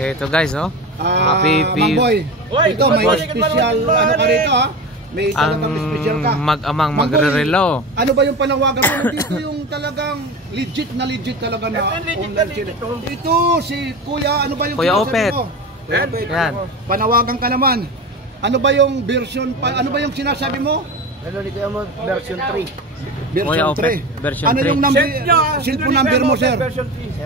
Ito guys, oh. Mamboy. Ito may special ano ka rito ha. May talagang special ka. Mag-amang magre-relo. Ano ba yung panawagan mo? Dito yung talagang legit talaga na online sila. Ito si Kuya, ano ba yung Kuya Opet. Yan. Panawagan ka naman. Ano ba yung version ano ba yung sinasabi mo? Ano dito mo version 3. Version 3. Version Ano 3. yung number? Cellphone number mo, sir? Version 3.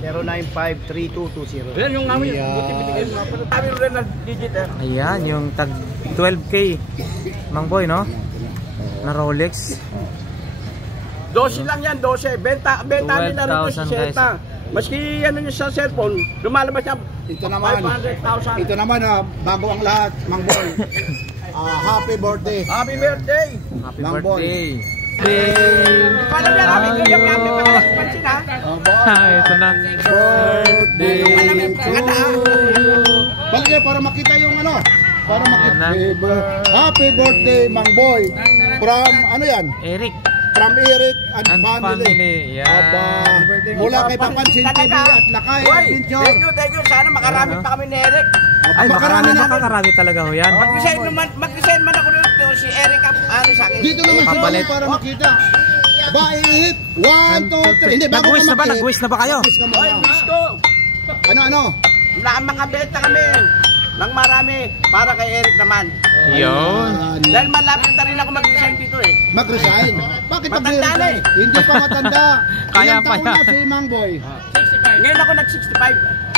0967-095-3220. Yan yung namin. Buti binigay mo nga pala. Sabi rin na digit eh. Ayan, yung tag 12K. Mang Boy, no? Na Rolex. 12 lang yan, 12. Benta nila rin ito si 12,000 guys. Seta. Maski ano nyo sa cellphone, lumalabas siya Ito naman. 500,000. Ito naman bago ang lahat, Mang Boy. Happy birthday. Happy birthday! Happy Mang Boy. birthday. Paano yan? Happy birthday! Happy birthday! Ha? Ito na. Birthday to you. Balik para makita yung ano. Para makita. Happy birthday, Mang Boy. From ano yan? Eric. From Eric and And family. family. Yan. Aba, mula kay Papansin TV at Lakay Adventure. Thank you. Sana makarami pa kami ni Eric. Ay, makarami talaga ho yan. Mag-design man ako rin si Eric ano sa akin. Dito naman Papalit. siya para makita. Ba, ihip. 1, 2, 3. Hindi, bago Nag-wish ka na ba? makihip. Nag-wish na ba kayo? Wish ka muna. Hoy, wish ko. Ano? Mga benta kami. Nang marami para kay Eric naman. Yun. Dahil malapit na rin ako mag-design dito eh. Mag-resign. Bakit Matanda na mag-resign? Hindi pa matanda. Kaya Ilang pa taon yan. na si Mang Boy? 65. Ngayon ako nag-65.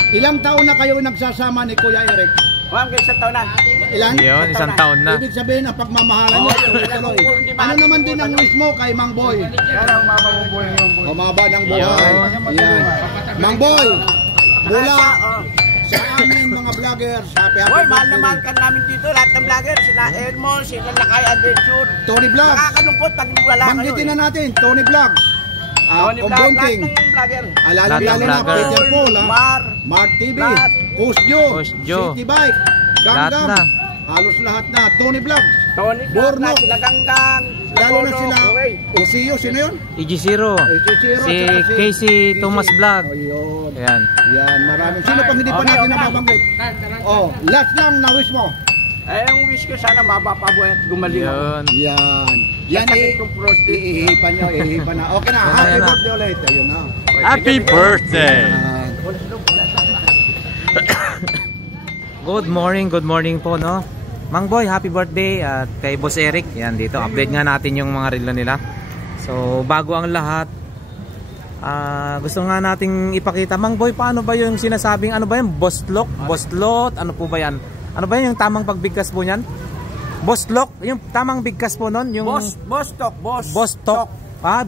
Ilang taon na kayo nagsasama ni Kuya Eric? Hanggang isang taon na. Ilan? Yun, isang taon na. Ibig sabihin ang pagmamahalan niya tuloy-tuloy. Ano naman din ang wish mo kay Mang Boy? Kaya umaba mo buhay mo. Humaba ng buhay. Yan. Mang Boy, mula sa aming mga vloggers, happy Hoy, mahal na birthday. mahal ka namin dito. Lahat ng vlogger. Sila Elmo, sila Lakay Adventure. Tony Vlog. Nakakalungkot pag wala kayo. Banggitin na natin, Tony Vlog. Tony Vlog, lahat Kumbunting. ng vlogger. Lalo Lahat ng na vlogger. Peter Paul, Mar. Mart TV, Lahat. Kusjo, Kusjo. City Bike, Lahat Ganggam. na. Halos lahat na. Tony Vlog. Tony Vlog, Borno. lahat sila Ganggang. Lalo na sila. Okay. Usiyo, sino yun? EG0. Si Casey Thomas Vlog. Oh, yun. Ayan. Yan, maraming. Sino pang hindi pa natin nababanggit? Oh, last lang na wish mo. Eh, ang wish ko sana mabapabuhay at gumaling ako. Yun. Yan. Yan, ihihipan nyo, ihihipan na. Okay na, Ayan happy na. birthday ulit. Ayun na. Happy birthday! Yan. Good morning po, no? Mang Boy, happy birthday at kay Boss Eric. Yan, dito update nga natin yung mga relo nila. So, bago ang lahat, gusto nga nating ipakita. Mang Boy, paano ba yung sinasabing, ano ba yan? Boslok? Boslot? Ano po ba yan? Ano ba yan yung tamang pagbigkas po niyan? Boslok? Yung tamang bigkas po nun? Yung Bostok. Bostok.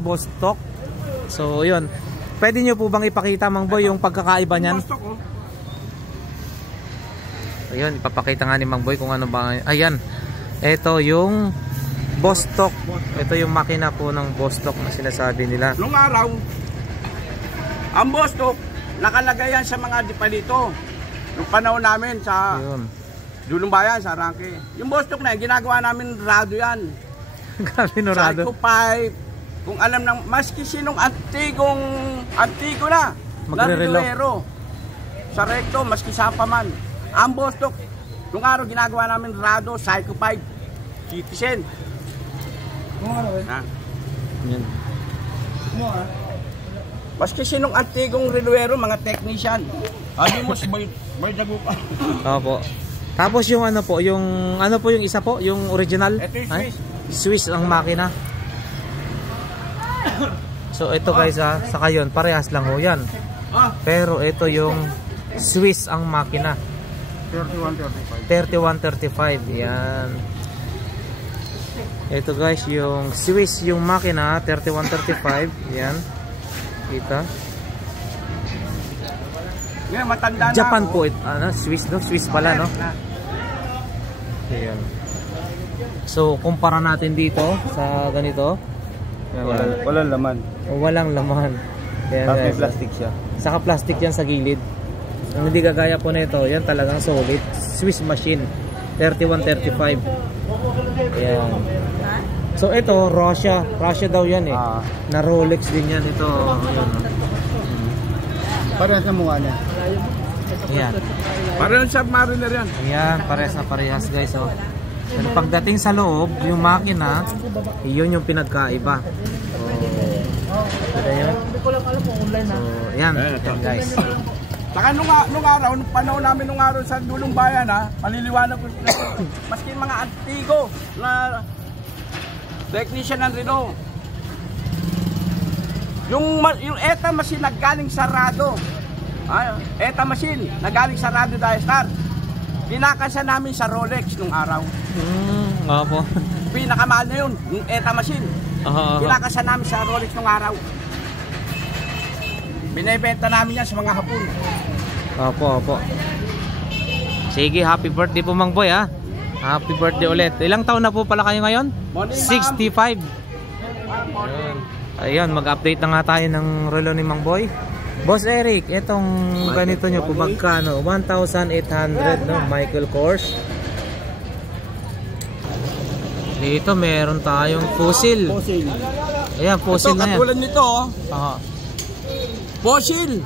Bostok. So, yun. Pwede nyo po bang ipakita, Mang Boy, yung pagkakaiba niyan? Bostok, oh. Ayun, ipapakita nga ni Mang Boy kung ano ba. Ayan. Ito yung Bostok. Ito yung makina po ng Bostok na sinasabi nila. Nung araw, ang Bostok, nakalagay yan sa mga dipalito. Nung panahon namin sa Ayun. Dulong Bayan, sa Arangke. Yung Bostok na yan, ginagawa namin rado yan. Grabe no, Rado. Psycho 5. Kung alam ng, maski sinong antigo na. Magre-relo. Larilero. Sa recto, maski sapa man. Ang Bostok, nung araw ginagawa namin rado, Psycho 5. Citizen. Ha? Yan. Maski sinong antigong reluero, mga technician. Sabi mo, may dago pa. Opo. Tapos yung ano po, yung ano po yung isa po, yung original. Ito yung Ay, Swiss. Swiss ang makina. So ito guys saka yun, parehas lang ho yan. Pero ito yung Swiss ang makina. 3135. Yan. Ito guys, yung Swiss yung makina, 3135. Yan. Kita. Ngayon, matanda na Japan ako. po Swiss no, Swiss pala no. Ayan. So kumpara natin dito sa ganito. Walang laman. Walang laman. Ayan, Tapos may guys. plastic siya. Saka plastic yan sa gilid. Ang hindi kagaya po nito, yan talagang solid. Swiss machine. 3135. Ayan. So ito, Russia. Russia daw yan eh. Na Rolex din yan ito. Ayan. Parehas na mukha niya. Ayan. Parang submariner yan. Ayan, parehas na parehas guys. Oh. Pero pagdating sa loob, yung makina, yun yung pinagkaiba. So, yun. So, ayan, ayan guys. Saka nung araw, nung panahon namin nung araw sa Dulong Bayan ha, maliliwanag ko sila. Maski mga antigo na technician ng Renault. Yung ETA machine naggaling sa Rado. ETA machine naggaling sa Rado Diastar. Kinakasa namin sa Rolex nung araw. Opo. Pinakamahal na yun, yung ETA machine. Kinakasa namin sa Rolex nung araw. Binibenta namin yan sa mga Hapon. Opo. Sige, happy birthday po Mang Boy ha. Happy birthday ulit. Ilang taon na po pala kayo ngayon? 65. Ayun, mag-update na nga tayo ng relo ni Mang Boy. Boss Eric, itong ganito nyo po magkano? 1,800 no? Michael Kors. Dito meron tayong fossil. Ayan, fossil na yan. Katulad nito Aha. fossil.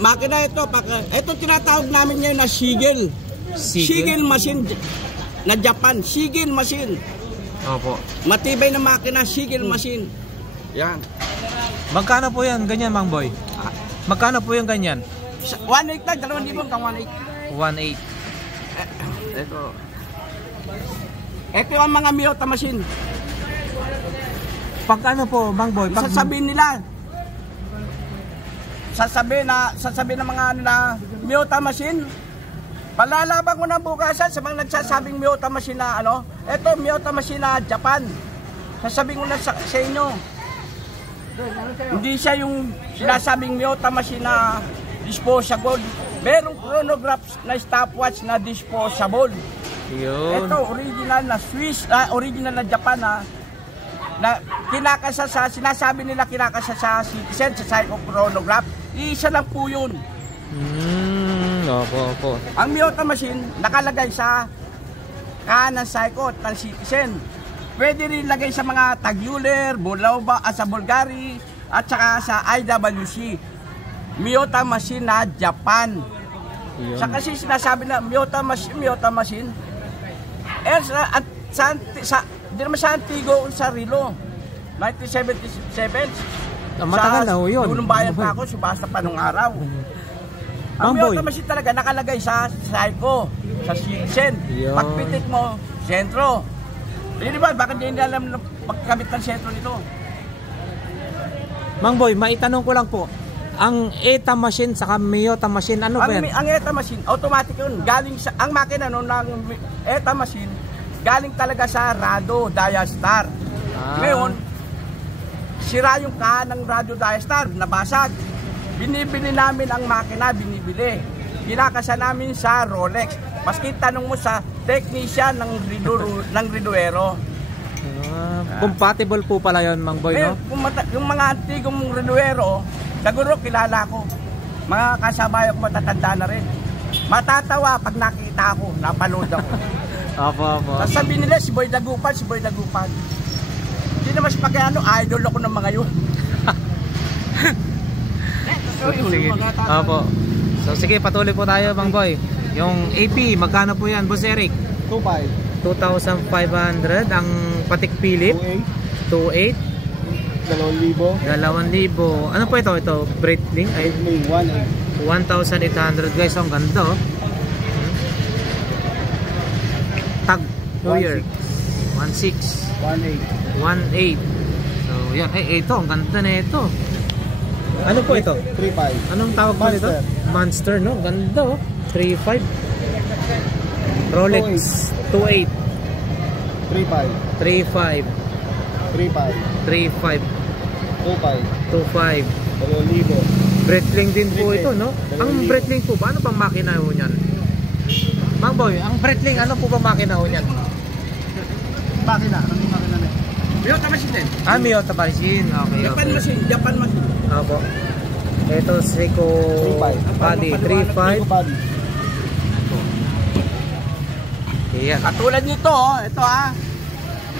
Makina ito. Ito tinatawag namin ngayon na Sigel. Sigel machine na Japan. Sigel machine. Opo. Matibay na makina, Sigel machine. Yan. Magkano po yan? Ganyan Mang Boy? Magkano po yung ganyan? 1.8 lang, 2,000 kang 1.8. 1.8. Ito yung mga Miyota machine. Pag ano po, Mang Boy? Pag... Sasabihin ng mga ano na Miyota machine. Palalaban ko na bukasan sa mga nagsasabing Miyota machine na ano. Ito Miyota machine na Japan. Sasabihin ko na sa inyo. Hindi siya yung sinasabing Miyota machine na disposable. Merong chronograph na stopwatch na disposable. Yun. Ito original na Swiss, original na Japan na kinakasa sa, sinasabi nila kinakasa sa Citizen, sa Psycho chronograph. Isa lang po yun. Opo. Ang Miyota machine nakalagay sa kanan Psycho at ng Citizen. Pwede rin lagay sa mga Taguler, Bulauba, sa Bulgari at saka sa IWC. Miyota machine na Japan. Yun. Sa kasi sinasabi na Miyota machine. Di naman sa Antigo, sa Rilo. 1977. Matagal na ho yun. Dulong Bayan pa ako, subasta pa nung araw. Ang Miyota machine talaga nakalagay sa Psycho, sa Citizen. Pagpitik mo, sentro. Hindi ba? Bakit hindi alam na pagkamit ng sentro nito? Mang Boy, maitanong ko lang po. Ang ETA machine sa Miyota machine, ano ba yan? Ang ETA machine, automatic yun. Galing sa, ang makina nun ng ETA machine, galing talaga sa Rado Diastar. Ngayon, sira yung ng Radio Diastar, nabasag. Binibili namin ang makina, kinakasa namin sa Rolex. Maski tanong mo sa technician ng Riduero. Compatible po pala yun, Mang Boy, no? Yung mga antigong Riduero, siguro kilala ko. Mga kasabayan ko matatanda na rin. Matatawa pag nakita ako, napanood ako. Opo. Sasabihin nila, si Boy Dagupan. Hindi naman pagkano, idol ako ng mga yun. Sige. Opo. So sige, patuloy po tayo, Mang Boy. Yung AP, magkano po yan, Boss Eric? 2,500. Ang patik Philip? 2,800. 2,000. Ano po ito? Ito, Breitling? 1,800 guys. Ang ganda oh. Tag, New Year 1,600. 1,800. So yan, ito, ang ganda na ito. Ano po ito? 3,500. Anong tawag po nito? Monster, no? Ganda oh. 3,500. Rolex 2,800. 3,500. 2,500. 2,500. Breitling din po ito, no? Ang Breitling po ba? Ano bang makina ho niyan? Mang Boy, ang Breitling, ano po bang makina ho niyan? Makina? Anong makina na? Miyota machine din. Miyota machine. Okay. Japan machine. Opo. Ito, Seiko body, 3,500. Ayan. Katulad nito, ito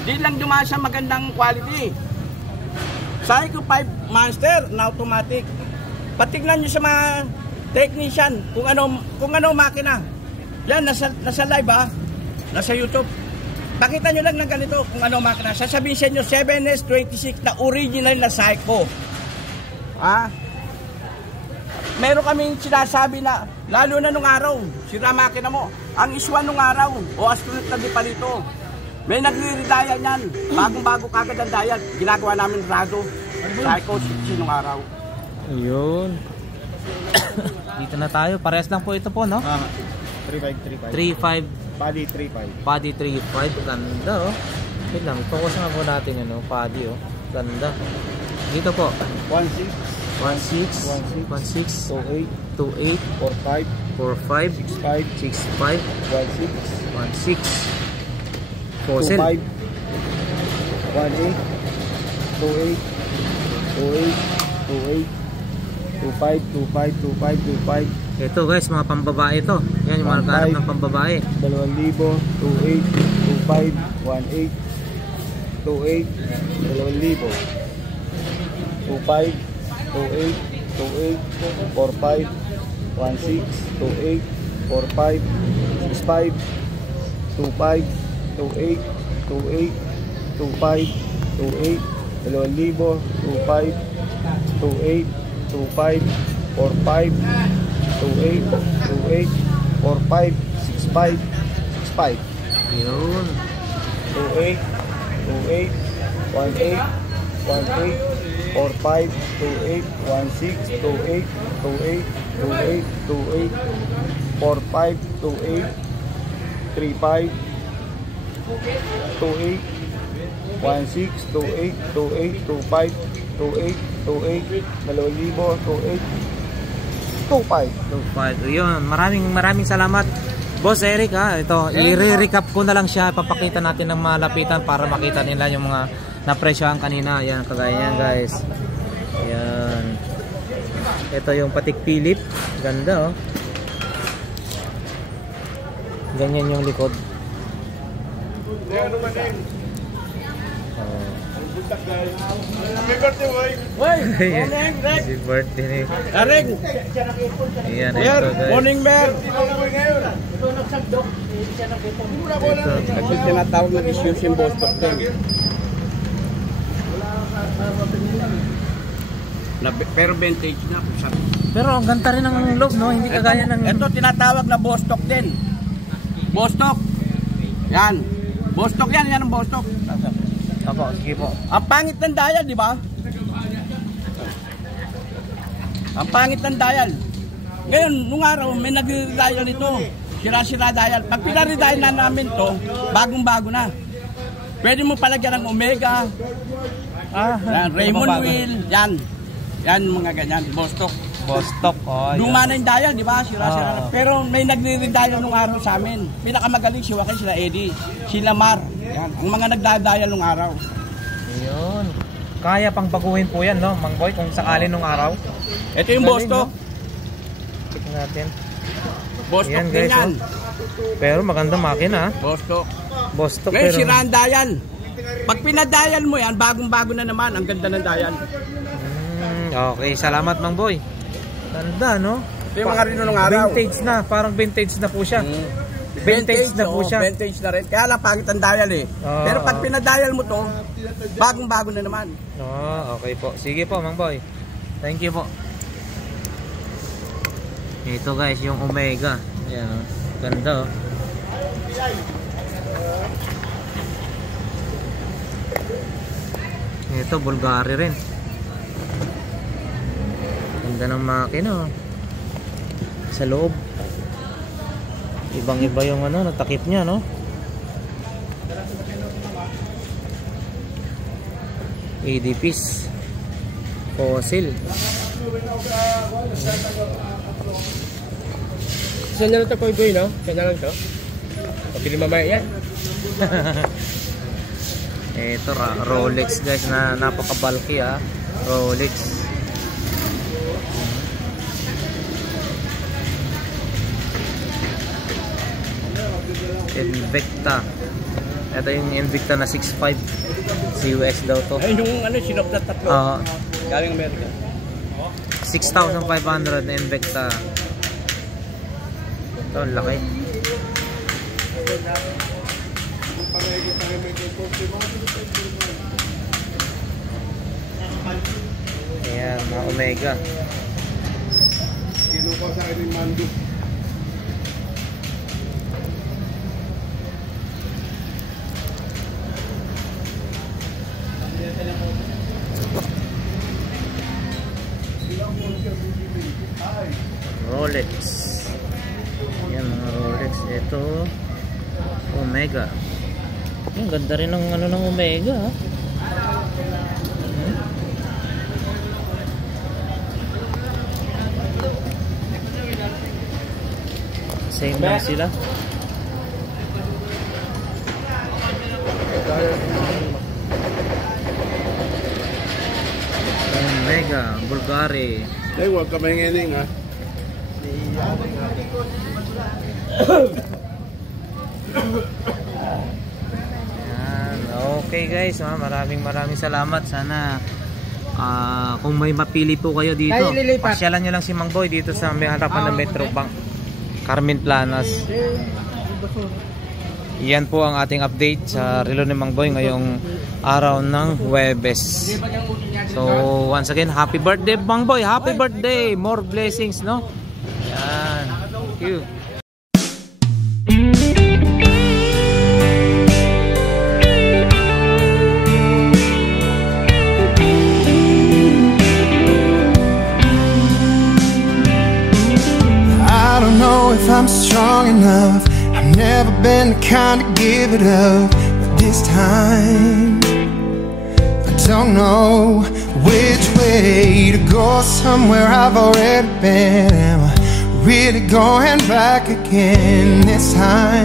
di lang dumaan sa magandang quality. Psycho 5 Monster na automatic. Patignan nyo sa mga technician, kung ano makina. Yan, nasa live ha, nasa YouTube. Pakita nyo lang ng ganito kung ano makina. Sasabihin sa inyo, 7S26 na original na Seiko. Meron kaming sinasabi na, lalo na nung araw, sira makina mo. Ang iswan nung araw, o astronaut na di pa dito. May nagre-dial yan. Bagong-bago kagad ang dial. Ginagawa namin rado. Seiko 60 nung araw. Ayun. Dito na tayo. Parehas lang po ito po, no? 3535. 3.5. Body 35. Body 3.5. Ganda, oh. Wait lang. Focus nga po natin yun, oh. Body, oh. Ganda. Dito po. 16 16, 28 28, 45 45, 65 65, 16 16, fossil. 25 18 28 25 Ito guys, mga pambabae ito. Yan, yung mga nagkaharap ng pambabae. 2,000 28 25 18 28 2,000 25 28 45 16 28 45 65 25 28 28 25 28 2,000 25 28 25 45 28 28 45 65 65 Yun. 28 28 18 18 45 28 16 28 28 28 28 45 28 35 28 16 28 28 25 28 28 2,000 28 25 25. Yun, maraming salamat. Boss Eric ha, ito, i-recap ko na lang siya, papakita natin ng malapitan para makita nila yung mga napresyohan kanina. Yan, kagaya yan guys. Yan. Ito yung Patek Philippe. Ganda oh. Ganyan yung likod. Morning, Reg. Si birthday ni. Reg. Ayan, ito guys. Morning, Mer. Ito. Ito tinatawag na issue yung boss top din. Pero vintage na. Pero ang ganda rin ng loob, no? Hindi kagaya ng... Ito tinatawag na boss stock din. Boss stock. Yan. Boss stock yan. Yan ang boss stock. Opo, sige po. Ang pangit ng dial, di ba? Ang pangit ng dial. Ngayon, nung araw, may nag-dial nito. Sira-sira dial. Pag pinari-dial na namin to, bagong-bago na. Pwede mo palagyan ng Omega. Yan, Raymond Wheel. Yan. Yan mga ganyan. Boss stock. Boss stock. Oh, Luma na yung dial, di ba? Sira-sira. Pero may nagre-dial nung araw sa amin. Pinakamagaling si Joaquin, sila Eddie, sila Mar. Yan. Ang mga nagda-dial nung araw. Ayun. Kaya pang baguhin po yan, no? Mang Boy, kung sakali nung araw. Ito yung boss stock. Check natin. Boss stock din guys, yan. oh. Pero magandang makina. Boss stock. Boss stock. Ngayon, Pero... sira ang dial. Pag pinadial mo yan, bagong-bago na naman. Ang ganda ng dial. Okay, salamat Mang Boy. Ganda, no? Ito yung mga rino nung araw. Vintage na, parang vintage na po siya. Vintage na po siya. Vintage na rin. Kaya lang pangit ang dial eh. Pero pag pinadial mo to, bagong-bago na naman. Okay po. Sige po, Mang Boy. Thank you po. Ito guys, yung Omega. Ayan, oh. Ganda, oh. Ito, Bulgari rin. Ganda ng makina, oh. Sa loob. Ibang-iba yung ano, natakip niya, no? ADPs. Fossil. Saan na lang ito, Koy, no? Saan na lang ito? Pabili mamaya yan. Ito, Rolex guys, na napaka-bulky, ah. Rolex. Invicta. Ito yung Invicta na 6.5 CUX daw to. Ayun yung ano, sinop na tatlo. Galing Amerika. 6,500 na Invicta. Ito, ang laki. Ayan, mga Omega. Kino ko sa akin yung Mando. Rolex. Yan mga Rolex. Ito Omega. Ang ganda rin ng ano ng Omega, ha? Same lang sila. Omega, Bulgari. Ay, huwag ka mahingiling ha. Yan. Okay guys, maraming salamat. Sana kung may mapili po kayo dito, pasyalan nyo lang si Mang Boy dito sa may harapan ng Metro Bank, Carmen Planas. Yan po ang ating update sa relo ni Mang Boy ngayong araw ng Huwebes. So once again, happy birthday Mang Boy, happy birthday, more blessings, no? Yan. Thank you. I don't know if I'm strong enough. I've never been the kind to give it up, but this time I don't know which way to go. Somewhere I've already been. Am I really going back again this time?